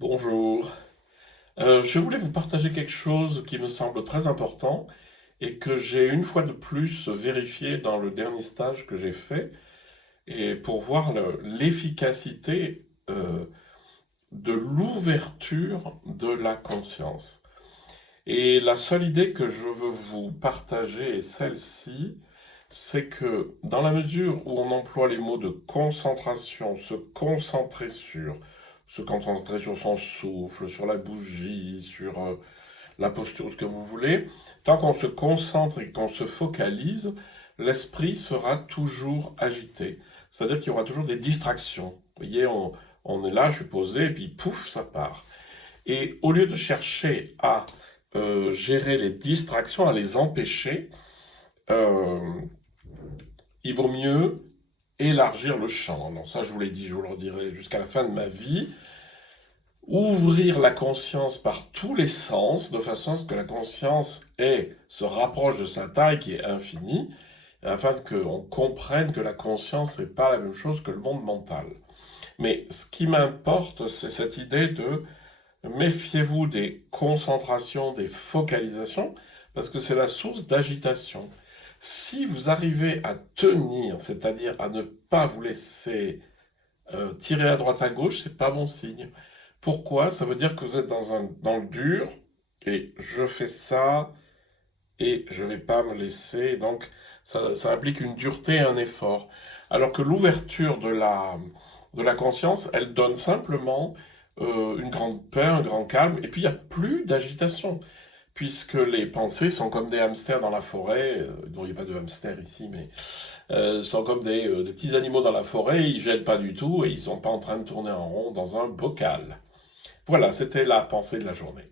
Bonjour. Je voulais vous partager quelque chose qui me semble très important et que j'ai une fois de plus vérifié dans le dernier stage que j'ai fait et pour voir l'efficacité de l'ouverture de la conscience. Et la seule idée que je veux vous partager est celle-ci, c'est que dans la mesure où on emploie les mots de concentration, se concentrer sur, se concentrer sur son souffle, sur la bougie, sur la posture, ce que vous voulez, tant qu'on se concentre et qu'on se focalise, l'esprit sera toujours agité. C'est-à-dire qu'il y aura toujours des distractions. Vous voyez, on est là, je suis posé, et puis pouf, ça part. Et au lieu de chercher à gérer les distractions, à les empêcher, euh, il vaut mieux élargir le champ. Non, ça je vous l'ai dit, je vous le redirai jusqu'à la fin de ma vie. Ouvrir la conscience par tous les sens, de façon à ce que la conscience se rapproche de sa taille qui est infinie, afin qu'on comprenne que la conscience n'est pas la même chose que le monde mental. Mais ce qui m'importe, c'est cette idée de méfiez-vous des concentrations, des focalisations, parce que c'est la source d'agitation. Si vous arrivez à tenir, c'est-à-dire à ne pas vous laisser tirer à droite à gauche, c'est pas bon signe. Pourquoi? Ça veut dire que vous êtes dans le dur, et je fais ça, et je vais pas me laisser, donc ça implique une dureté et un effort. Alors que l'ouverture de la conscience, elle donne simplement une grande paix, un grand calme, et puis il n'y a plus d'agitation, puisque les pensées sont comme des hamsters dans la forêt, dont il n'y a pas de hamsters ici, mais sont comme des petits animaux dans la forêt, ils ne gênent pas du tout, et ils ne sont pas en train de tourner en rond dans un bocal. Voilà, c'était la pensée de la journée.